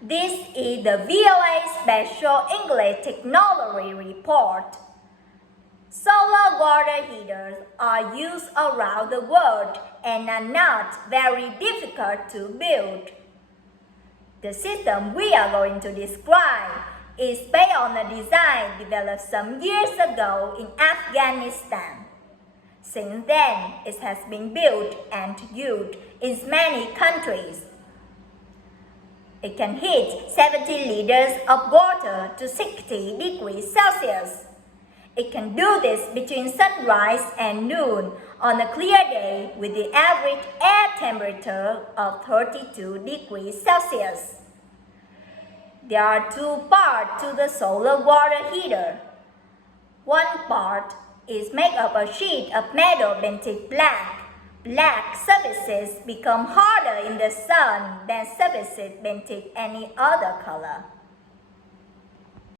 This is the VOA Special English Technology Report. Solar water heaters are used around the world and are not very difficult to build. The system we are going to describe is based on a design developed some years ago in Afghanistan. Since then, it has been built and used in many countries. It can heat 70 liters of water to 60 degrees Celsius. It can do this between sunrise and noon on a clear day with the average air temperature of 32 degrees Celsius. There are two parts to the solar water heater. One part is made of a sheet of metal painted black. Black surfaces become harder in the sun than surfaces painted any other color.